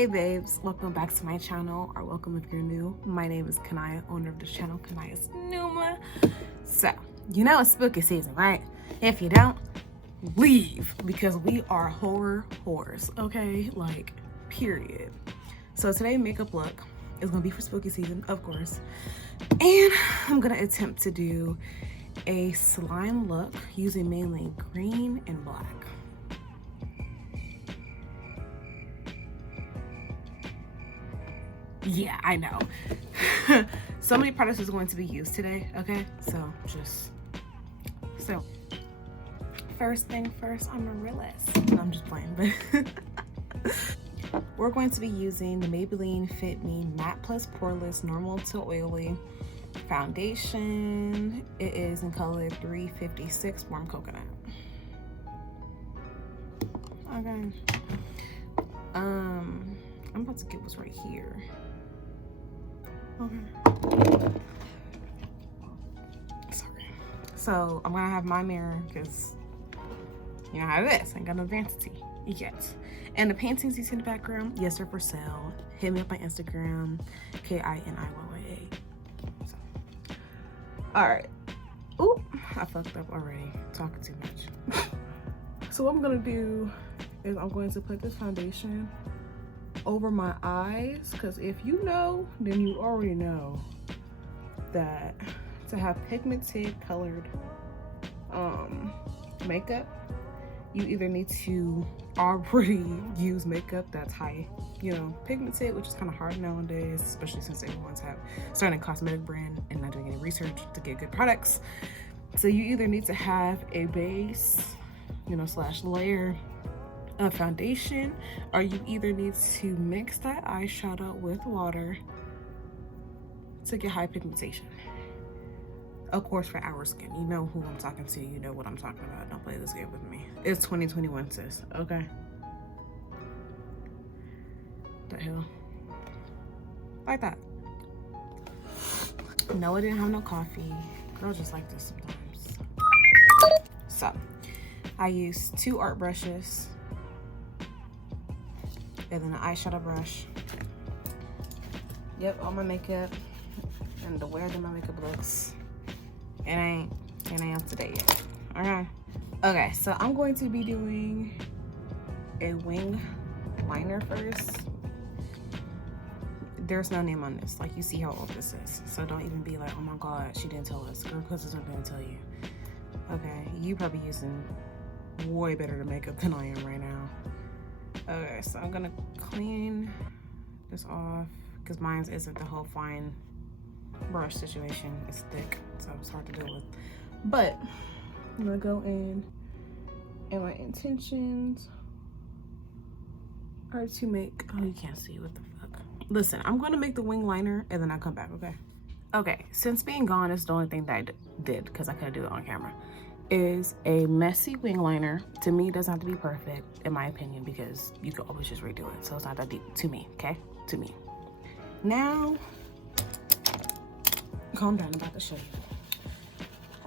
Hey babes, welcome back to my channel, or welcome if you're new. My name is Kanaya, owner of this channel, Kanaya's Numa. So, you know it's spooky season, right? If you don't, leave, because we are horror whores, okay? Like, period. So today makeup look is gonna be for spooky season, of course. And I'm gonna attempt to do a slime look using mainly green and black. Yeah, I know. So many products is going to be used today, okay? So first thing first, I'm a realist. No, I'm just playing, but we're going to be using the Maybelline Fit Me Matte Plus Poreless Normal to Oily foundation. It is in color 356 Warm Coconut. Okay. I'm about to get what's right here. Okay. Sorry. So I'm gonna have my mirror because you know how it is. I ain't got no vanity yet. And the paintings you see in the background, yes, they're for sale. Hit me up on Instagram, KINIYYA. So, all right. Ooh, I fucked up already. Talking too much. So what I'm gonna do is I'm going to put this foundation over my eyes, because if you know, then you already know that to have pigmented colored makeup, you either need to already use makeup that's high, you know, pigmented, which is kind of hard nowadays, especially since everyone's starting a cosmetic brand and not doing any research to get good products. So you either need to have a base, you know, slash layer of foundation, or you either need to mix that eyeshadow with water to get high pigmentation. Of course, for our skin, you know who I'm talking to, you know what I'm talking about. Don't play this game with me. It's 2021, sis, okay? The hell? Like that. No, I didn't have no coffee. Girls just like this sometimes. So, I used 2 art brushes and then an eyeshadow brush. Yep, all my makeup and the way that my makeup looks, it ain't up to date yet. Okay, so I'm going to be doing a wing liner first. There's no name on this, like you see how old this is, so don't even be like, oh my god, she didn't tell us. Girl, because I'm gonna tell you. Okay, you probably using way better makeup than I am right now. Okay, so I'm gonna clean this off because mine isn't the whole fine brush situation. It's thick, so it's hard to deal with. But I'm gonna go in, and my intentions are to make, oh, you can't see, what the fuck. Listen, I'm gonna make the wing liner and then I'll come back, okay? Okay, since being gone is the only thing that I did because I couldn't do it on camera, is a messy wing liner. To me, it doesn't have to be perfect, in my opinion, because you can always just redo it. So it's not that deep to me, okay? To me. Now, calm down, I'm about to show you.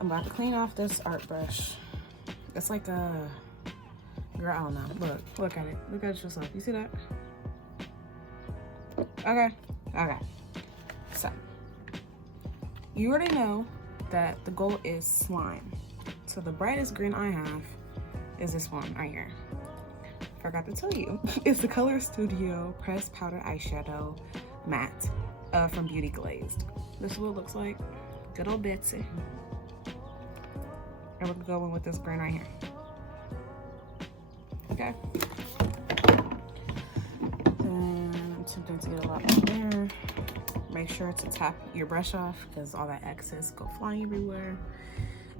I'm about to clean off this art brush. It's like a, girl, I don't know. Look at it. Look at it yourself. You see that? Okay. So, you already know that the goal is slime. So the brightest green I have is this one right here. Forgot to tell you, it's the Color Studio Pressed Powder Eyeshadow Matte from Beauty Glazed. This is what it looks like. Good old Betsy. And we're going with this green right here. Okay. And I'm attempting to get a lot more there. Make sure to tap your brush off because all that excess go flying everywhere.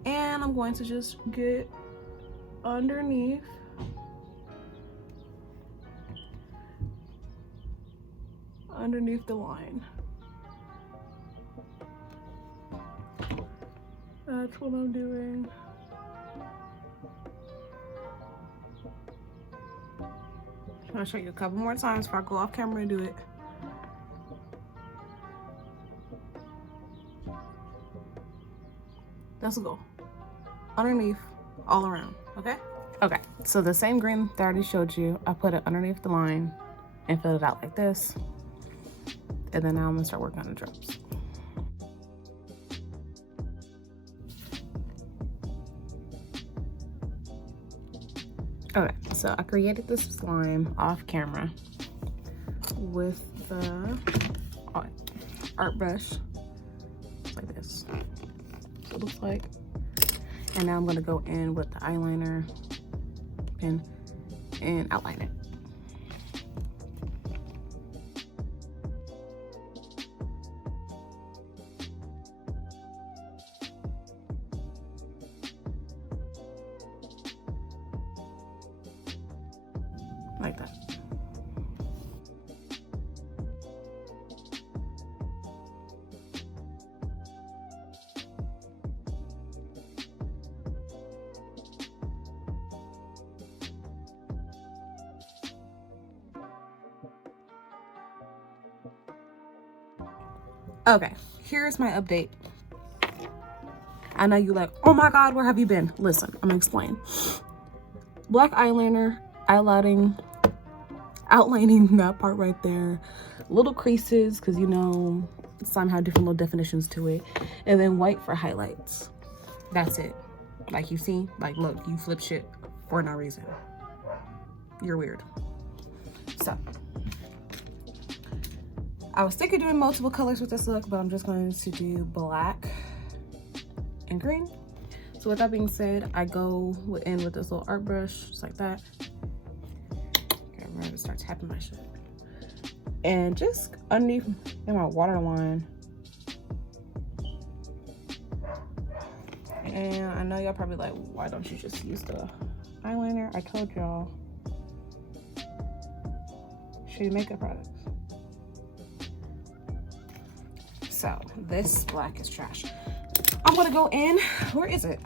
And I'm going to just get underneath the line. That's what I'm doing. I'm gonna show you a couple more times before I go off camera and do it. That's the goal. Underneath, all around, okay? Okay, so the same green that I already showed you, I put it underneath the line and fill it out like this. And then now I'm gonna start working on the drops. Okay, so I created this slime off camera with the art brush, like this. So it looks like. And now I'm gonna go in with the eyeliner pen and outline it. Like that. Okay, here's my update. I know you like, oh my God, where have you been? Listen, I'm gonna explain. Black eyeliner, outlining that part right there. Little creases, because you know, slime have different little definitions to it. And then white for highlights. That's it. Like you see, like look, you flip shit for no reason. You're weird. So, I was thinking of doing multiple colors with this look, but I'm just going to do black and green. So with that being said, I go in with this little art brush, just like that. Okay, I'm ready to start tapping my shit. And just underneath in my waterline. And I know y'all probably like, why don't you just use the eyeliner? I told y'all. Shitty makeup products. So this black is trash. I'm gonna go in, where is it?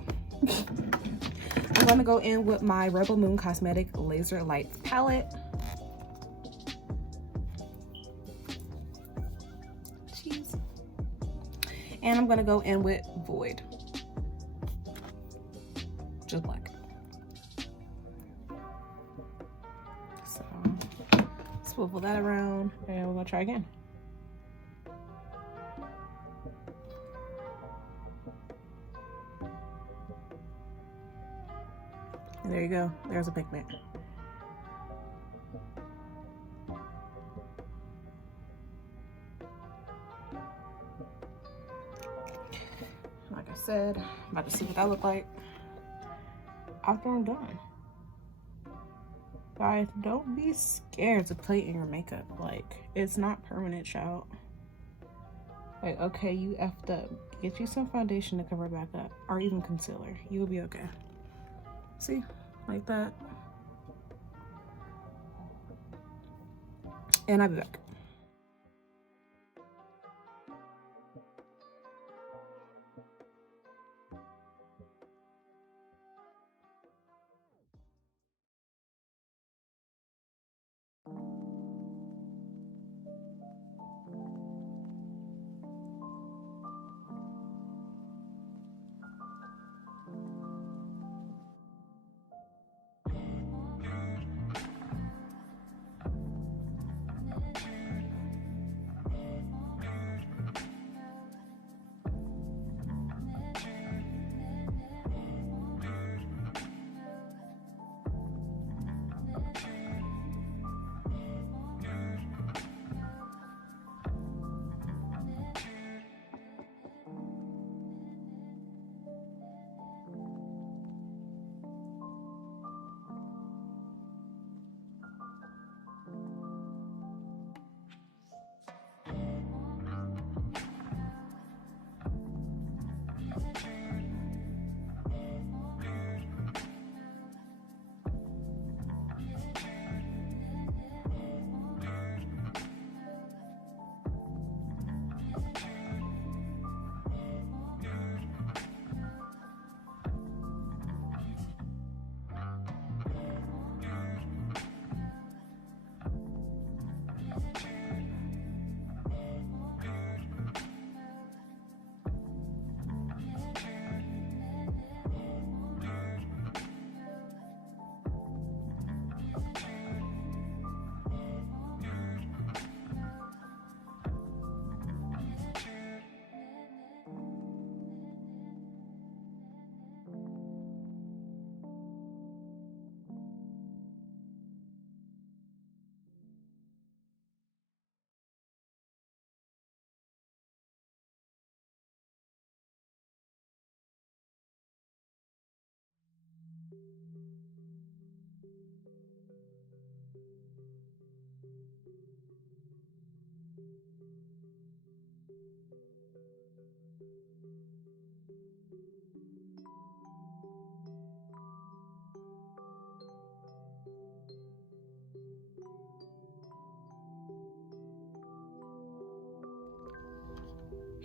I'm gonna go in with my Rebel Moon Cosmetic Laser Lights palette. Jeez. And I'm gonna go in with Void. Just black. So swivel that around and we're gonna try again. And there you go, there's a pigment. Like I said, I'm about to see what that look like after I'm done. Guys, don't be scared to play in your makeup. Like, it's not permanent, child. Like, okay, you effed up. Get you some foundation to cover it back up, or even concealer. You will be okay. See, like that. And I'll be back.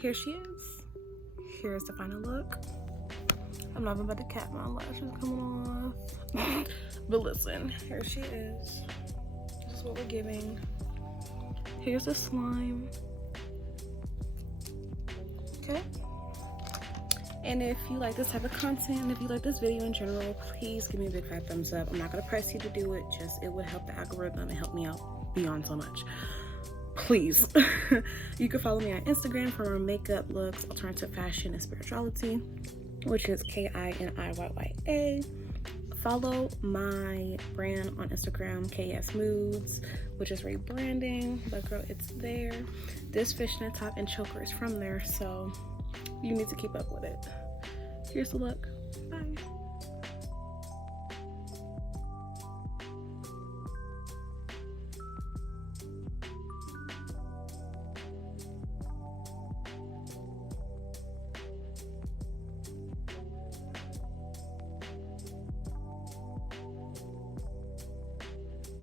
Here she is. Here's the final look. I'm not even about to cap my lashes coming off. But listen, here she is. This is what we're giving. Here's the slime. Okay. And if you like this type of content, if you like this video in general, please give me a big fat thumbs up. I'm not gonna press you to do it, just it would help the algorithm and help me out beyond so much. Please. You can follow me on Instagram for more makeup, looks, alternative fashion, and spirituality, which is KINIYYA. Follow my brand on Instagram, KS Moods, which is rebranding, but girl, it's there. This fishnet top and choker is from there, so you need to keep up with it. Here's the look. Bye.